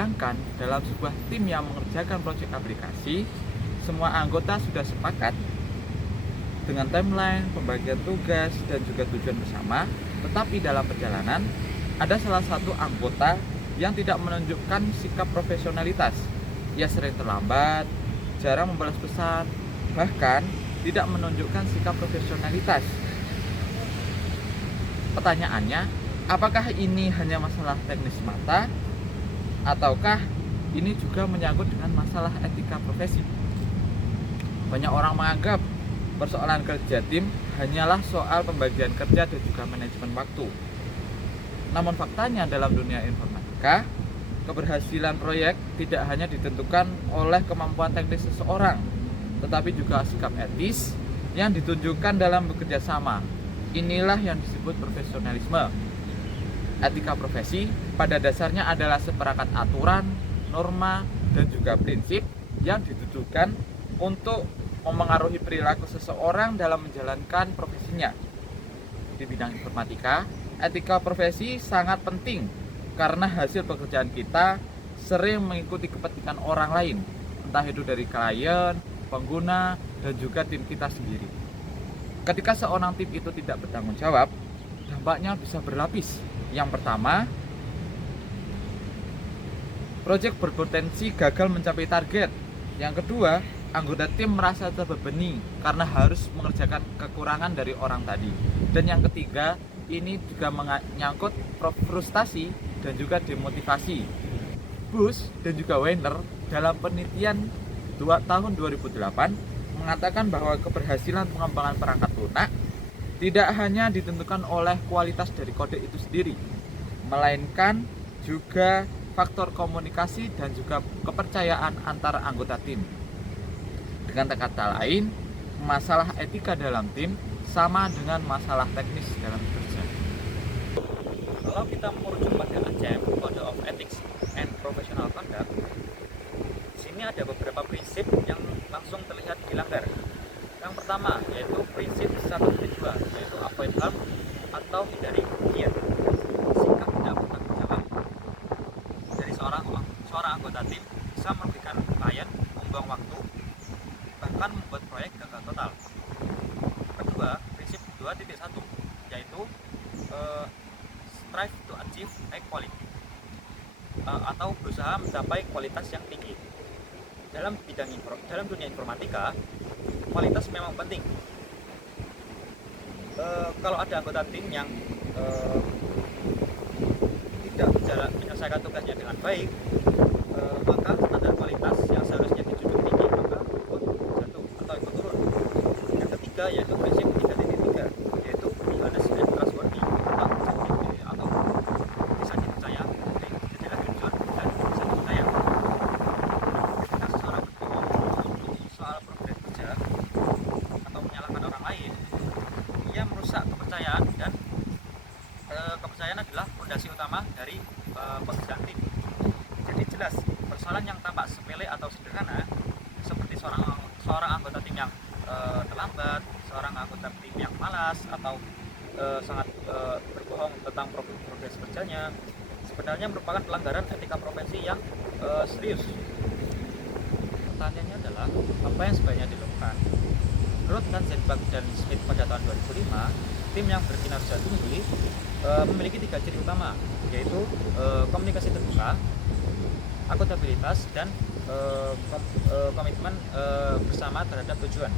Bayangkan dalam sebuah tim yang mengerjakan proyek aplikasi, semua anggota sudah sepakat dengan timeline, pembagian tugas, dan juga tujuan bersama. Tetapi dalam perjalanan, ada salah satu anggota yang tidak menunjukkan sikap profesionalitas. Ia sering terlambat, jarang membalas pesan, bahkan tidak menunjukkan sikap profesionalitas. Pertanyaannya, apakah ini hanya masalah teknis semata, ataukah ini juga menyangkut dengan masalah etika profesi? Banyak orang menganggap persoalan kerja tim hanyalah soal pembagian kerja dan juga manajemen waktu. Namun faktanya dalam dunia informatika, keberhasilan proyek tidak hanya ditentukan oleh kemampuan teknis seseorang, tetapi juga sikap etis yang ditunjukkan dalam bekerja sama. Inilah yang disebut profesionalisme. Etika profesi pada dasarnya adalah seperangkat aturan, norma, dan juga prinsip yang ditujukan untuk memengaruhi perilaku seseorang dalam menjalankan profesinya. Di bidang informatika, etika profesi sangat penting karena hasil pekerjaan kita sering mengikuti kepentingan orang lain, entah itu dari klien, pengguna, dan juga tim kita sendiri. Ketika seorang tim itu tidak bertanggung jawab, dampaknya bisa berlapis. Yang pertama, proyek berpotensi gagal mencapai target. Yang kedua, anggota tim merasa terbebani karena harus mengerjakan kekurangan dari orang tadi. Dan yang ketiga, ini juga menyangkut frustasi dan juga demotivasi. Bush dan juga Weiner dalam penelitian tahun 2008 mengatakan bahwa keberhasilan pengembangan perangkat lunak tidak hanya ditentukan oleh kualitas dari kode itu sendiri, melainkan juga faktor komunikasi dan juga kepercayaan antara anggota tim. Dengan kata lain, masalah etika dalam tim sama dengan masalah teknis dalam kerja. Kalau kita merujuk pada ACM, Code of Ethics and Professional Conduct, di sini ada beberapa prinsip yang langsung terlihat dilanggar. Yang pertama yaitu prinsip 1.2, yaitu avoid harm atau hindari kerugian. Sikap tidak bertanggung jawab dari seorang anggota tim bisa merugikan klien, membuang waktu, bahkan membuat proyek gagal total. Kedua, prinsip 2.1, yaitu strive to achieve equality atau berusaha mencapai kualitas yang tinggi. Dalam dunia informatika, kualitas memang penting. Kalau ada anggota tim yang tidak menyelesaikan tugasnya dengan baik, maka standar kualitas yang seharusnya dijunjung tinggi maka ikut jatuh atau ikut turun. Yang ketiga yaitu prinsip 3.3, yaitu honest and trustworthy atau bisa dipercaya, jadilah jujur dan bisa dipercaya. Ketika seseorang berbohong soal program kerja atau menyalahkan orang lain, ia merusak kepercayaan, dan kepercayaan adalah fondasi utama dari pekerjaan tim. Jadi jelas, persoalan yang tampak sepele atau sederhana seperti seorang anggota tim yang terlambat, seorang anggota tim yang malas atau sangat berbohong tentang progres kerjanya, sebenarnya merupakan pelanggaran etika profesi yang serius. Pertanyaannya adalah, apa yang sebaiknya dilakukan? Menurut Kanzenbach dan Smith pada tahun 2005, tim yang berkinerja tinggi memiliki 3 ciri utama, yaitu komunikasi terbuka, akuntabilitas, dan komitmen bersama terhadap tujuan.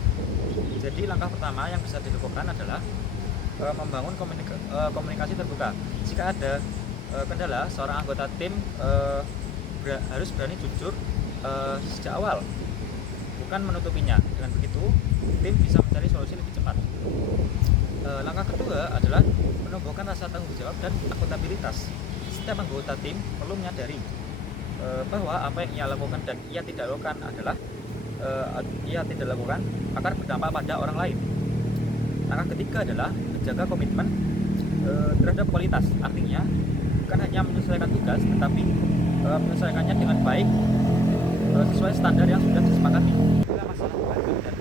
Jadi langkah pertama yang bisa dilakukan adalah membangun komunikasi terbuka. Jika ada kendala, seorang anggota tim harus berani jujur sejak awal, bukan menutupinya. Dengan begitu, tim bisa mencari solusi lebih cepat. Langkah kedua adalah menumbuhkan rasa tanggung jawab dan akuntabilitas. Setiap anggota tim perlu menyadari bahwa apa yang ia lakukan dan ia tidak lakukan akan berdampak pada orang lain. Langkah ketiga adalah menjaga komitmen terhadap kualitas. Artinya bukan hanya menyelesaikan tugas, tetapi menyelesaikannya dengan baik sesuai standar yang sudah disepakati. Bila masalah budget dan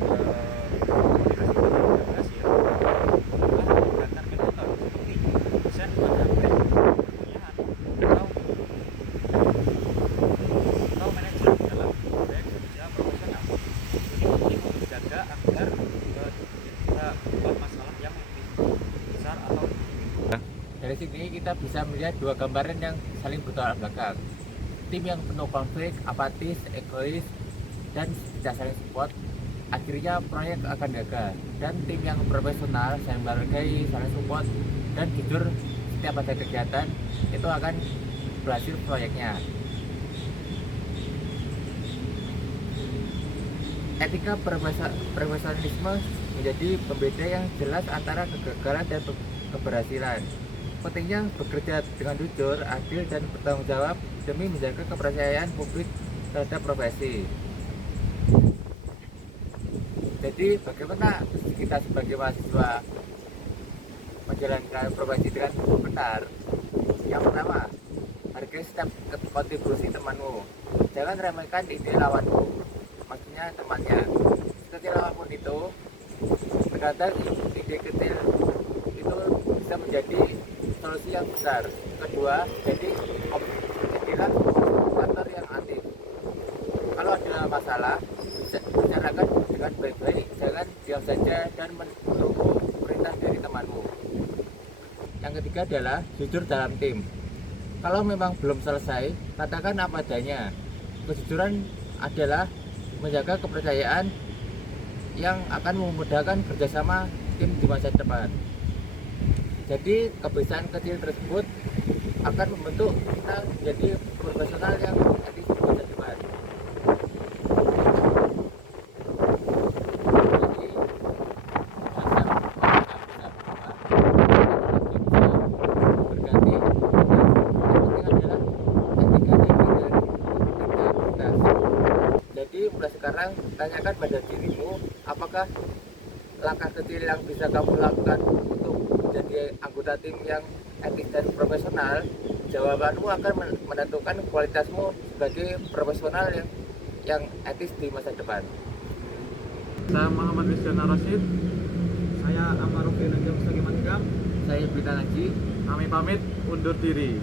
berhasil, maka meningkatkan metode seperti desain pada pemilihan atau kita bisa melihat dua gambaran yang saling bertolak belakang. Tim yang penuh konflik, apatis, egois, dan tidak saling support, akhirnya proyek akan gagal. Dan tim yang profesional, saling menghargai, saling support, dan jujur setiap ada kegiatan, itu akan berhasil proyeknya. Etika profesionalisme menjadi pembeda yang jelas antara kegagalan dan keberhasilan. Pentingnya bekerja dengan jujur, adil, dan bertanggung jawab demi menjaga kepercayaan publik terhadap profesi. Jadi bagaimana kita sebagai mahasiswa menjalankan profesi dengan benar? Yang pertama, hargai setiap kontribusi temanmu. Jangan remehkan ide lawanmu, maksudnya temannya. Sekecil apapun itu, terkadang ide kecil itu bisa menjadi solusi yang besar. Kedua, jadilah faktor yang aktif. Kalau ada masalah, bicarakan dengan baik-baik, jangan diam saja dan menunggu perintah dari temanmu. Yang ketiga adalah jujur dalam tim. Kalau memang belum selesai, katakan apa adanya. Kejujuran adalah menjaga kepercayaan yang akan memudahkan kerjasama tim di masa depan. Jadi kebiasaan kecil tersebut akan membentuk kita menjadi profesional yang etis di masa depan. Jadi berganti. Yang penting adalah etika dan integritas. Jadi mulai sekarang tanyakan pada dirimu, apakah langkah kecil yang bisa kamu lakukan untuk menjadi anggota tim yang etis dan profesional. Jawabanmu akan menentukan kualitasmu sebagai profesional yang etis di masa depan. Saya Muhammad Rizkyana Rashid. Saya Amarofi Najam Sagimanikam. Saya Bintang Haji. Kami pamit undur diri.